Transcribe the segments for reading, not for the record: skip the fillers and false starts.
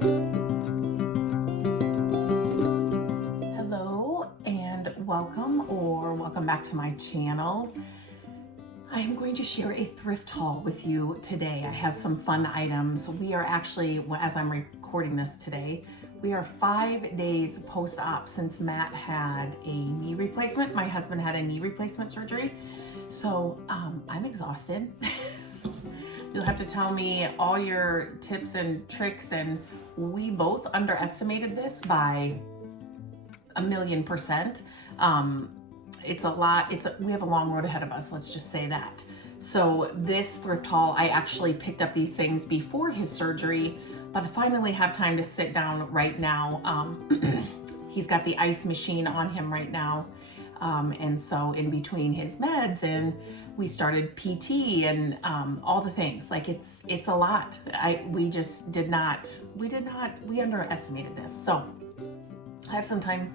Hello and welcome back to my channel. I am going to share a thrift haul with you today. I have some fun items. We are actually, as I'm recording this today, we are 5 days post-op since Matt had a knee replacement. My husband had a knee replacement surgery. So I'm exhausted. You'll have to tell me all your tips and tricks, and we both underestimated this by 1,000,000%. It's a lot. We have a long road ahead of us. Let's just say that. So this thrift haul, I actually picked up these things before his surgery, but I finally have time to sit down right now. He's got the ice machine on him right now. And so in between his meds, and we started PT and all the things, like it's a lot. We underestimated this. So I have some time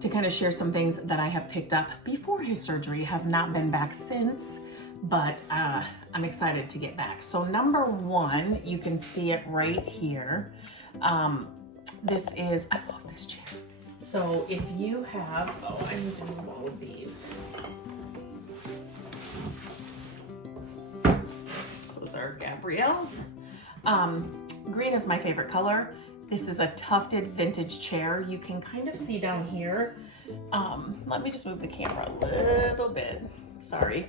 to kind of share some things that I have picked up before his surgery. Have not been back since, but I'm excited to get back. So number one, you can see it right here. I love this chair. So if you have, I need to move all of these. Those are Gabrielle's. Green is my favorite color. This is a tufted vintage chair. You can kind of see down here. Let me just move the camera a little bit. Sorry.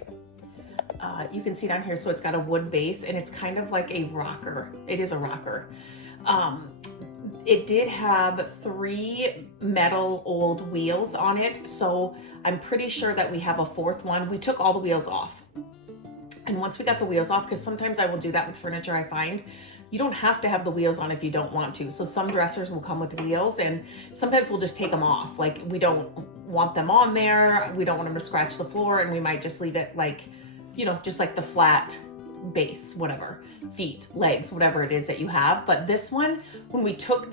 You can see down here, so it's got a wood base and it's kind of like a rocker. It is a rocker. It did have 3 metal old wheels on it, so I'm pretty sure that we have a 4th one. We took all the wheels off. And once we got the wheels off, because sometimes I will do that with furniture, I find you don't have to have the wheels on if you don't want to. So some dressers will come with wheels, and sometimes we'll just take them off. Like, we don't want them on there. We don't want them to scratch the floor, and we might just leave it like, just like the flat base, whatever, feet, legs, whatever it is that you have. But this one, when we took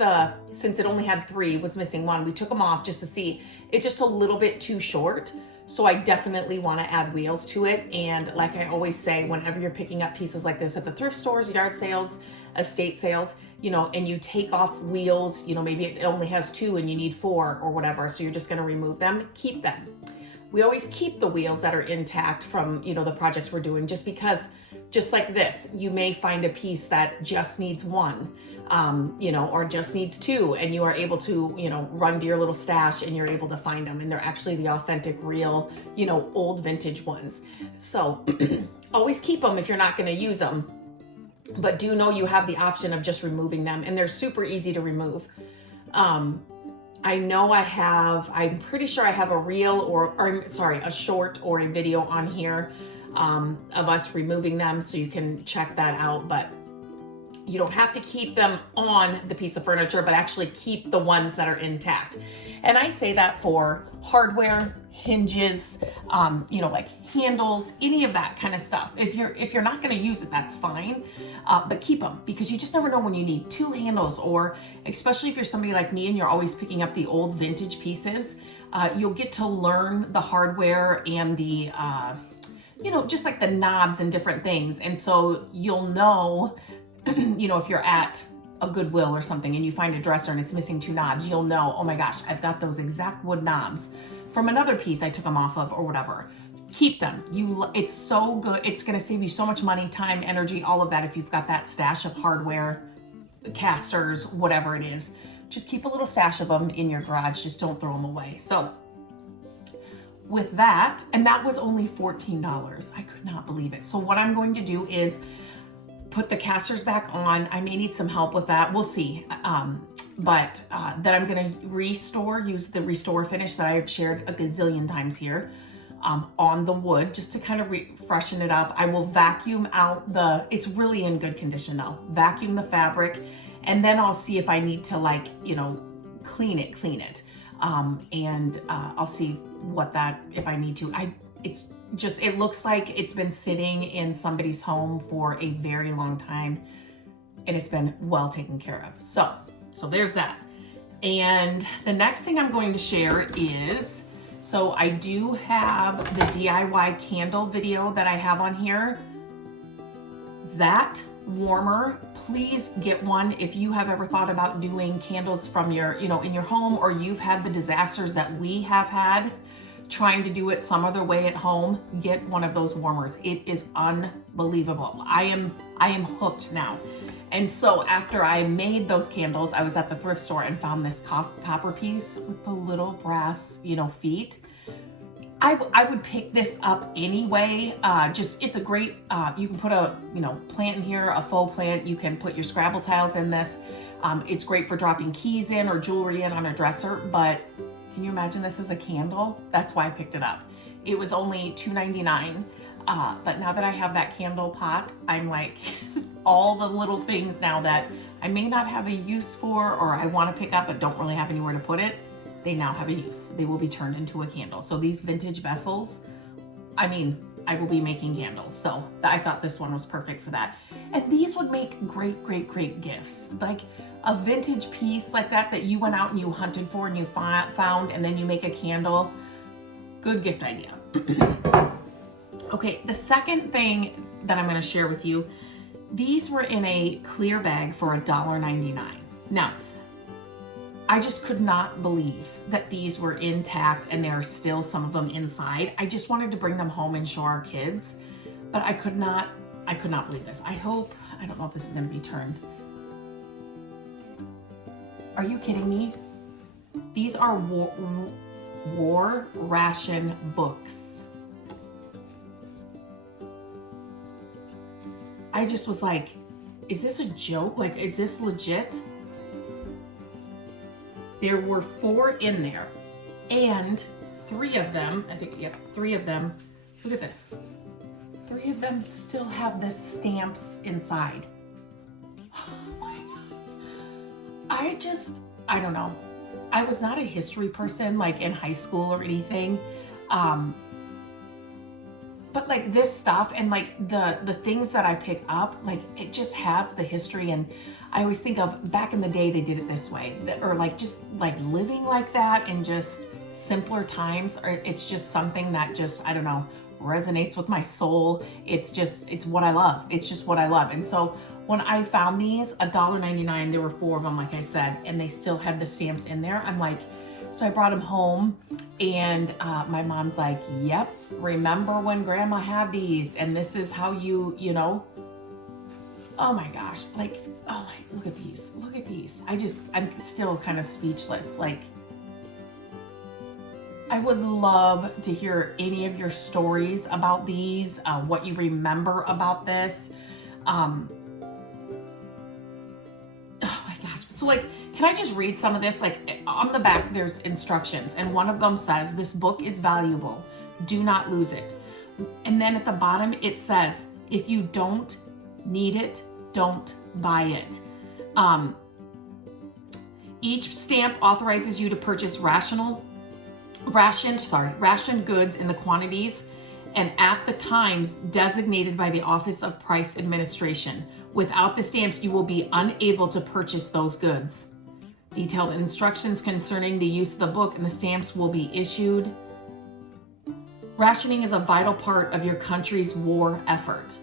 since it only had 3, was missing 1, we took them off just to see. It's just a little bit too short. So I definitely want to add wheels to it. And like I always say, whenever you're picking up pieces like this at the thrift stores, yard sales, estate sales, and you take off wheels, maybe it only has 2 and you need 4 or whatever. So you're just going to remove them, keep them. We always keep the wheels that are intact from, the projects we're doing, just because, just like this, you may find a piece that just needs 1, or just needs 2, and you are able to, run to your little stash and you're able to find them, and they're actually the authentic, real, old vintage ones. So always keep them if you're not going to use them, but do know you have the option of just removing them, and they're super easy to remove. I'm pretty sure I have a reel a short or a video on here of us removing them, so you can check that out. But you don't have to keep them on the piece of furniture, but actually keep the ones that are intact. And I say that for hardware, hinges, like handles, any of that kind of stuff. If you're not going to use it, that's fine, but keep them, because you just never know when you need 2 handles, or especially if you're somebody like me and you're always picking up the old vintage pieces, you'll get to learn the hardware and the, just like the knobs and different things. And so you'll know, if you're at a Goodwill or something and you find a dresser and it's missing 2 knobs, you'll know, oh my gosh, I've got those exact wood knobs from another piece I took them off of, or whatever. Keep them. It's so good. It's going to save you so much money, time, energy, all of that. If you've got that stash of hardware, casters, whatever it is, just keep a little stash of them in your garage. Just don't throw them away. So with that, and that was only $14. I could not believe it. So what I'm going to do is put the casters back on. I may need some help with that. We'll see. But then I'm going to use the restore finish that I've shared a gazillion times here on the wood, just to kind of freshen it up. I will vacuum out it's really in good condition though. Vacuum the fabric, and then I'll see if I need to clean it. And I'll see if I need to. It looks like it's been sitting in somebody's home for a very long time, and it's been well taken care of. So there's that. And the next thing I'm going to share is, so I do have the DIY candle video that I have on here. That warmer, please get one. If you have ever thought about doing candles from your, in your home, or you've had the disasters that we have had trying to do it some other way at home, get one of those warmers. It is unbelievable. I am hooked now. And so after I made those candles, I was at the thrift store and found this copper piece with the little brass, feet. I would pick this up anyway. It's a great, you can put a, plant in here, a faux plant. You can put your Scrabble tiles in this. It's great for dropping keys in or jewelry in on a dresser, but can you imagine this as a candle? That's why I picked it up. It was only $2.99. But now that I have that candle pot, I'm like all the little things now that I may not have a use for, or I want to pick up but don't really have anywhere to put it, they now have a use. They will be turned into a candle. So these vintage vessels, I will be making candles. So I thought this one was perfect for that. And these would make great, great, great gifts. Like a vintage piece like that you went out and you hunted for and you found, and then you make a candle. Good gift idea. Okay, the second thing that I'm going to share with you, these were in a clear bag for $1.99. Now, I just could not believe that these were intact and there are still some of them inside. I just wanted to bring them home and show our kids, but I could not believe this. I don't know if this is going to be turned. Are you kidding me? These are war ration books. I just was like, is this a joke? Like, is this legit? There were 4 in there, and 3 of them, three of them, look at this. 3 of them still have the stamps inside. Oh my God. I don't know. I was not a history person like in high school or anything. But like this stuff and like the things that I pick up, like it just has the history. And I always think of back in the day, they did it this way, or like just like living like that in just simpler times, or it's just something that just, I don't know, resonates with my soul. It's what I love. It's just what I love. And so when I found these, $1.99, there were 4 of them, like I said, and they still had the stamps in there. I'm like, so I brought them home, and my mom's like, yep, remember when grandma had these, and this is how you know. Oh my gosh, like, oh my, look at these. I'm still kind of speechless. Like, I would love to hear any of your stories about these, what you remember about this. Oh my gosh. So like, can I just read some of this? Like on the back, there's instructions, and one of them says, this book is valuable. Do not lose it. And then at the bottom, it says, if you don't need it, don't buy it. Each stamp authorizes you to purchase rationed goods in the quantities and at the times designated by the Office of Price Administration. Without the stamps, you will be unable to purchase those goods. Detailed instructions concerning the use of the book and the stamps will be issued. Rationing is a vital part of your country's war effort.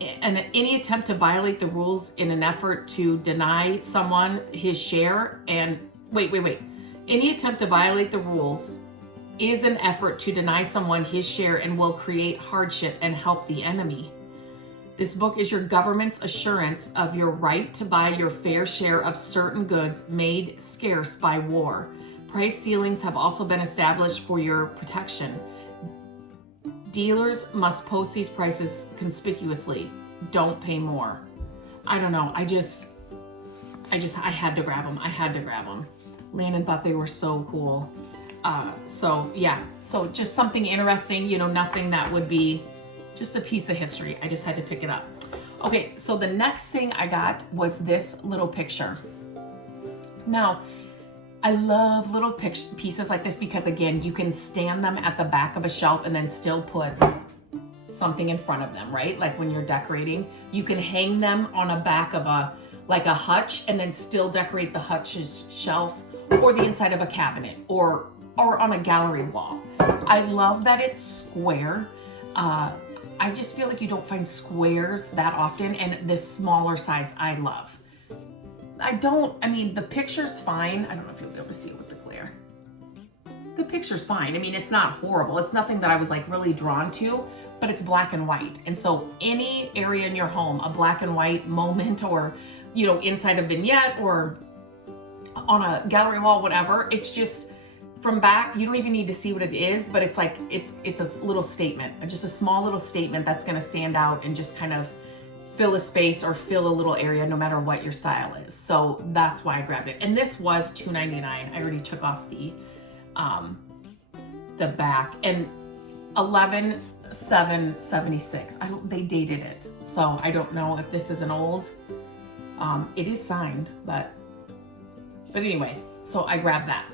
And any attempt to violate the rules in an effort to deny someone his share Any attempt to violate the rules is an effort to deny someone his share and will create hardship and help the enemy. This book is your government's assurance of your right to buy your fair share of certain goods made scarce by war. Price ceilings have also been established for your protection. Dealers must post these prices conspicuously. Don't pay more. I don't know. I had to grab them. Landon thought they were so cool. So just something interesting, nothing that would be just a piece of history. I just had to pick it up. Okay, so the next thing I got was this little picture. Now, I love little pieces like this because, again, you can stand them at the back of a shelf and then still put something in front of them, right? Like when you're decorating, you can hang them on a back of a hutch and then still decorate the hutch's shelf or the inside of a cabinet or on a gallery wall. I love that it's square. I just feel like you don't find squares that often, and this smaller size I love. I mean, the picture's fine. I don't know if you'll be able to see it with the glare. The picture's fine. I mean, it's not horrible. It's nothing that I was like really drawn to, but it's black and white. And so any area in your home, a black and white moment, or, you know, inside a vignette or on a gallery wall, whatever, it's just from back, you don't even need to see what it is, but it's like, it's a little statement, just a small little statement that's going to stand out and just kind of fill a space or fill a little area no matter what your style is. So that's why I grabbed it. And this was $2.99. I already took off the back, and $11,776. They dated it. So I don't know if this is an old, it is signed, but anyway, so I grabbed that.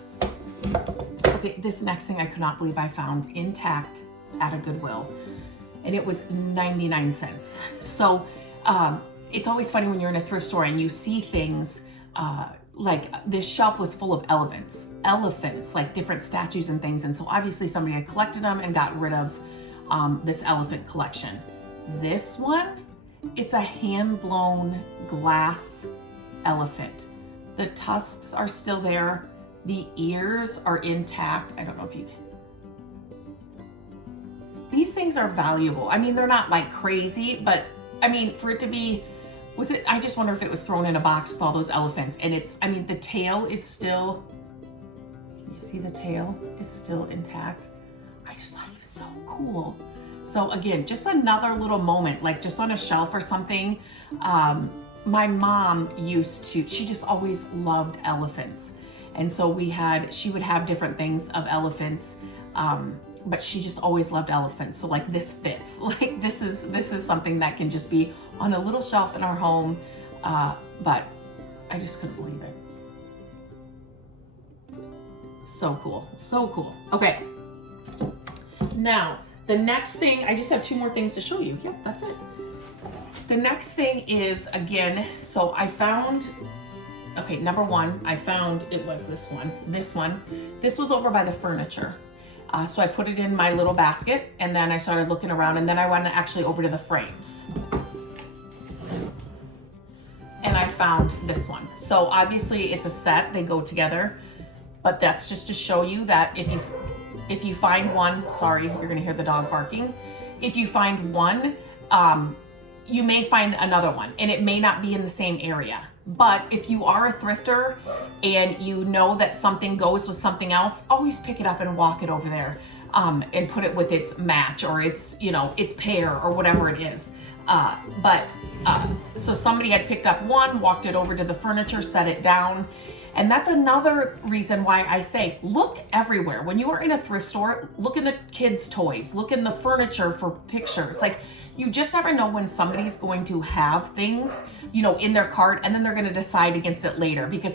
Okay, this next thing I could not believe I found intact at a Goodwill, and it was 99 cents. So it's always funny when you're in a thrift store and you see things like this shelf was full of elephants, like different statues and things. And so obviously somebody had collected them and got rid of this elephant collection. This one, it's a hand-blown glass elephant. The tusks are still there. The ears are intact. I don't know if you can. These things are valuable. I mean, they're not like crazy, but I mean, for it to be, I just wonder if it was thrown in a box with all those elephants. And I mean, the tail is still, can you see the tail is still intact? I just thought it was so cool. So again, just another little moment, like just on a shelf or something. My mom she just always loved elephants. And so she would have different things of elephants, but she just always loved elephants. So like this fits, like this is something that can just be on a little shelf in our home. But I just couldn't believe it. So cool, so cool. Okay. Now, the next thing, I just have 2 more things to show you. Yep, that's it. The next thing is, again, so I found, okay, number 1, I found, it was this one. This was over by the furniture. So I put it in my little basket, and then I started looking around, and then I went actually over to the frames. And I found this one. So obviously it's a set, they go together, but that's just to show you that if you find one, sorry, you're gonna hear the dog barking. If you find one, you may find another one, and it may not be in the same area. But if you are a thrifter and you know that something goes with something else, always pick it up and walk it over there, and put it with its match or its, its pair or whatever it is. So somebody had picked up one, walked it over to the furniture, set it down. And that's another reason why I say, look everywhere. When you are in a thrift store, look in the kids' toys, look in the furniture for pictures. Like, you just never know when somebody's going to have things, in their cart, and then they're going to decide against it later. Because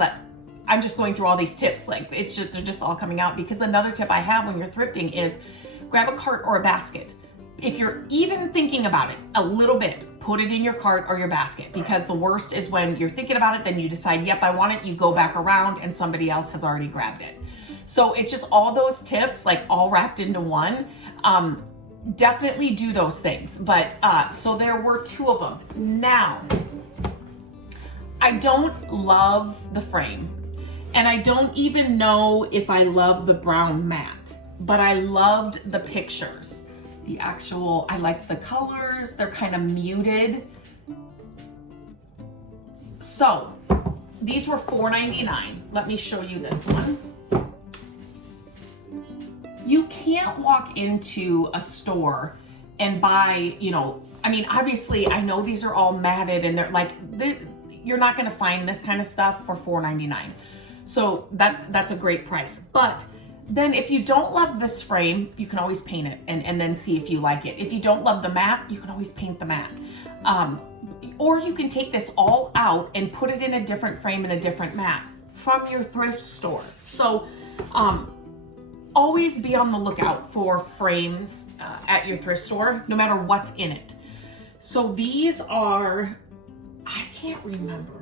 I'm just going through all these tips, like they're just all coming out. Because another tip I have when you're thrifting is grab a cart or a basket. If you're even thinking about it a little bit, put it in your cart or your basket, because the worst is when you're thinking about it, then you decide, yep, I want it, you go back around and somebody else has already grabbed it. So it's just all those tips, like all wrapped into one. Definitely do those things. But so there were 2 of them. Now, I don't love the frame, and I don't even know if I love the brown matte, but I loved the pictures. I like the colors, they're kind of muted. So these were $4.99. Let me show you this one. You can't walk into a store and buy, obviously I know these are all matted and they're like, you're not gonna find this kind of stuff for $4.99. So that's a great price. But then if you don't love this frame, you can always paint it and then see if you like it. If you don't love the matte, you can always paint the matte. Or you can take this all out and put it in a different frame and a different matte from your thrift store. So always be on the lookout for frames at your thrift store, no matter what's in it. So these are, I can't remember.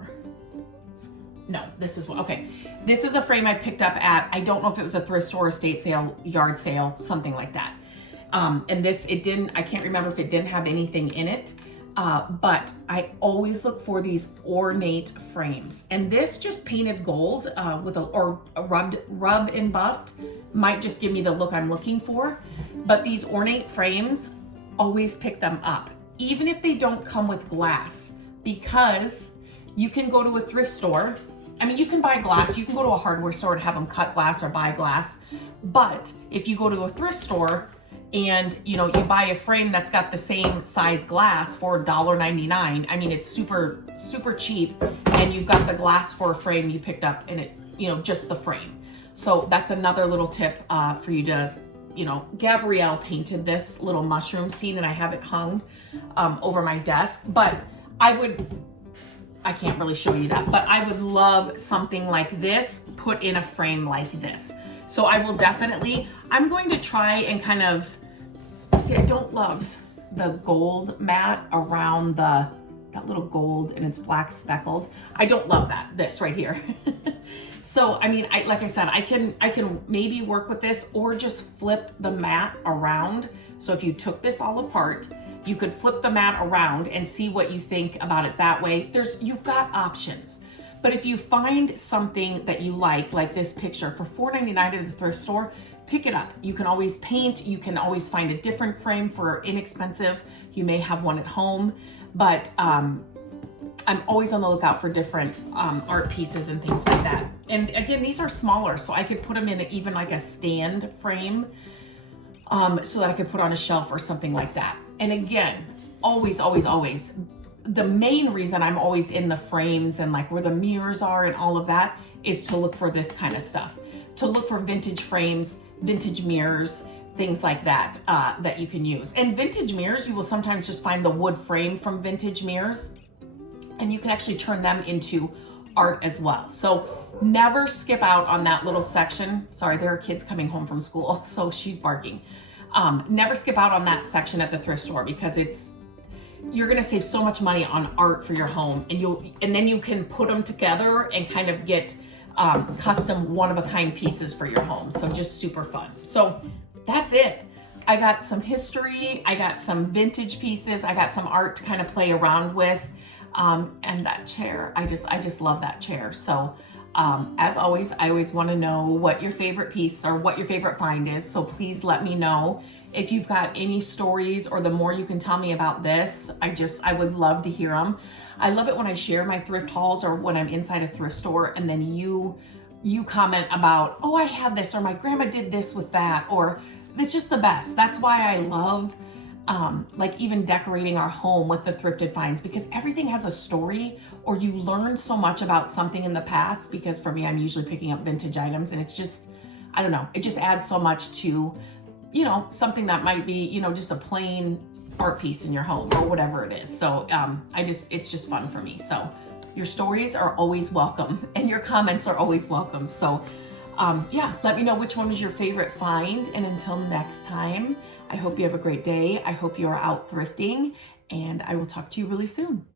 No, this is one. Okay. This is a frame I picked up at, I don't know if it was a thrift store, estate sale, yard sale, something like that. And this, I can't remember if it didn't have anything in it. But I always look for these ornate frames, and this just painted gold or rubbed and buffed might just give me the look I'm looking for. But these ornate frames, always pick them up, even if they don't come with glass, because you can go to a thrift store. I mean, you can buy glass, you can go to a hardware store and have them cut glass or buy glass. But if you go to a thrift store and you buy a frame that's got the same size glass for $1.99, I mean, it's super, super cheap, and you've got the glass for a frame you picked up in it, just the frame. So that's another little tip for you to, Gabrielle painted this little mushroom scene, and I have it hung over my desk, but I can't really show you that, but I would love something like this put in a frame like this. So I will definitely, I'm going to try and kind of, see, I don't love the gold mat around that little gold and it's black speckled. I don't love this right here. So, I mean, like I said, I can maybe work with this or just flip the mat around. So if you took this all apart, you could flip the mat around and see what you think about it that way. You've got options. But if you find something that you like this picture for $4.99 at the thrift store, pick it up. You can always paint. You can always find a different frame for inexpensive. You may have one at home, but I'm always on the lookout for different art pieces and things like that. And again, these are smaller, so I could put them in even like a stand frame so that I could put on a shelf or something like that. And again, always, always, always, the main reason I'm always in the frames and like where the mirrors are and all of that is to look for this kind of stuff, to look for vintage frames, vintage mirrors, things like that, that you can use. And vintage mirrors, you will sometimes just find the wood frame from vintage mirrors, and you can actually turn them into art as well. So never skip out on that little section. Sorry, there are kids coming home from school, so she's barking. Never skip out on that section at the thrift store, because you're gonna save so much money on art for your home, and then you can put them together and kind of get custom one-of-a-kind pieces for your home. So just super fun. So that's it. I got some history, I got some vintage pieces, I got some art to kind of play around with, and that chair, I just love that chair. So as always, I always want to know what your favorite piece or what your favorite find is. So please let me know if you've got any stories, or the more you can tell me about this, I would love to hear them. I love it when I share my thrift hauls or when I'm inside a thrift store and then you comment about, oh, I had this, or my grandma did this with that, or it's just the best. That's why I love like even decorating our home with the thrifted finds, because everything has a story, or you learn so much about something in the past. Because for me, I'm usually picking up vintage items, and it's just, I don't know, it just adds so much to, something that might be, just a plain art piece in your home or whatever it is. So it's just fun for me. So your stories are always welcome, and your comments are always welcome. So yeah, let me know which one was your favorite find. And until next time, I hope you have a great day. I hope you are out thrifting, and I will talk to you really soon.